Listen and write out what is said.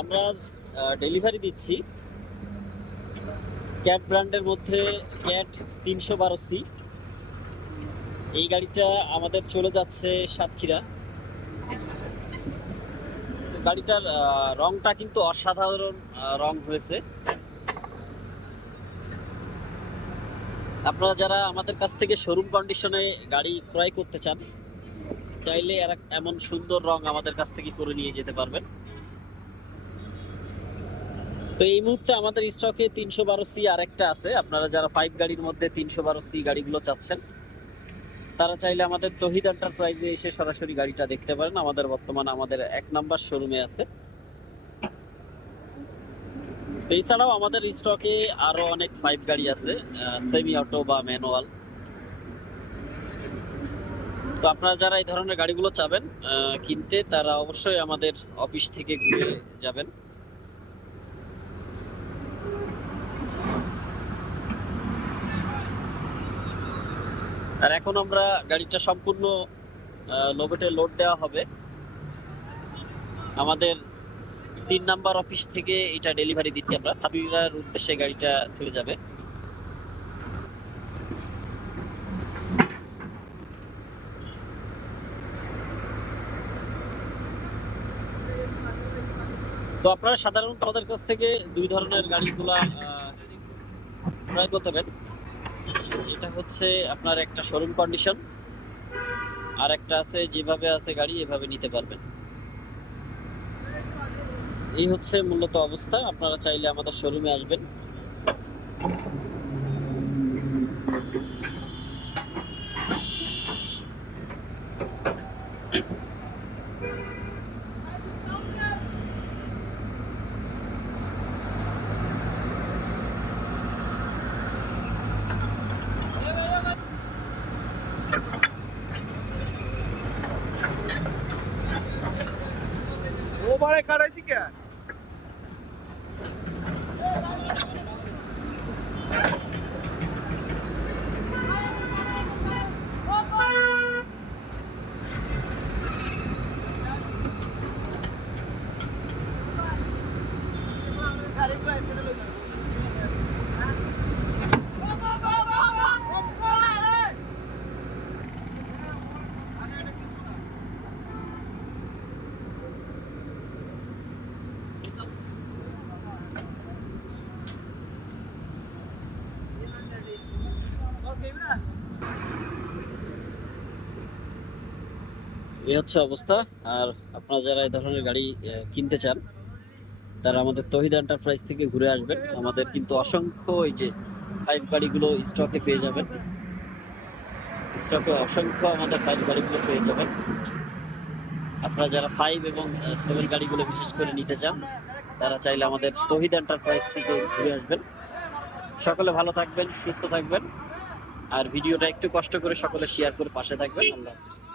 আমরা আজ ডেলিভারি দিচ্ছি ক্যাট ব্র্যান্ডের মধ্যে ক্যাট 312C। এই গাড়িটা আমাদের চলে যাচ্ছে সাতক্ষীরা। তো গাড়িটার রংটা কিন্তু অসাধারণ রং হয়েছে। আপনারা যারা আমাদের কাছ থেকে শোরুম কন্ডিশনে গাড়ি ক্রয় করতে চান, চাইলে এমন সুন্দর রং আমাদের কাছ থেকে করে নিয়ে যেতে পারবেন। তো এই মুহূর্তে আমাদের স্টকে 312C আরেকটা আছে। আপনারা যারা 5 গাড়ির মধ্যে 312C গাড়িগুলো চাচ্ছেন, তারা চাইলে আমাদের তহিদ এন্টারপ্রাইজে এসে সরাসরি গাড়িটা দেখতে পারেন। বর্তমানে আমাদের 1 নাম্বার শোরুমে আছে। তো এছাড়াও আমাদের স্টকে আরো অনেক 5 গাড়ি আছে, সেমি অটো বা ম্যানুয়াল। তো আপনারা যারা এই ধরনের গাড়িগুলো চাবেন কিনতে, তারা অবশ্যই আমাদের অফিস থেকে ঘুরে যাবেন। আর এখন আমরা গাড়িটা সম্পূর্ণ লোবেটে লোড দেওয়া হবে। আমাদের 3 নাম্বার অফিস থেকে এটা ডেলিভারি দিচ্ছি আমরা। হাবিরার উদ্দেশ্যে গাড়িটা ছেড়ে যাবে। তো আপনারা সাধারণত আমাদের কাছ থেকে 2 ধরনের গাড়িগুলা ক্রয় করতে পারেন। এটা হচ্ছে আপনার একটা শোরুম কন্ডিশন, আর একটা আছে যেভাবে আছে গাড়ি এভাবে নিতে পারবেন। এই হচ্ছে মূলত অবস্থা। আপনারা চাইলে আমাদের শোরুমে আসবেন। ও বাড়ে কাটাই দিকে এই হচ্ছে অবস্থা। আর আপনারা যারা এই ধরনের গাড়ি কিনতে চান, তারা আমাদের তহিদ এন্টারপ্রাইজ থেকে ঘুরে আসবেন। আমাদের কিন্তু অসংখ্য এই যে 5 গাড়িগুলো স্টকে পেয়ে যাবেন। স্টকে অসংখ্য আমাদের 5 গাড়িগুলো পেয়ে যাবেন। আপনারা যারা 5 এবং 7 গাড়িগুলো বিশেষ করে নিতে চান, তারা চাইলে আমাদের তহিদ এন্টারপ্রাইজ থেকে ঘুরে আসবেন। সকলে ভালো থাকবেন, সুস্থ থাকবেন। আর ভিডিওটা একটু কষ্ট করে সকলে শেয়ার করে পাশে থাকবেন। আল্লাহ হাফেজ।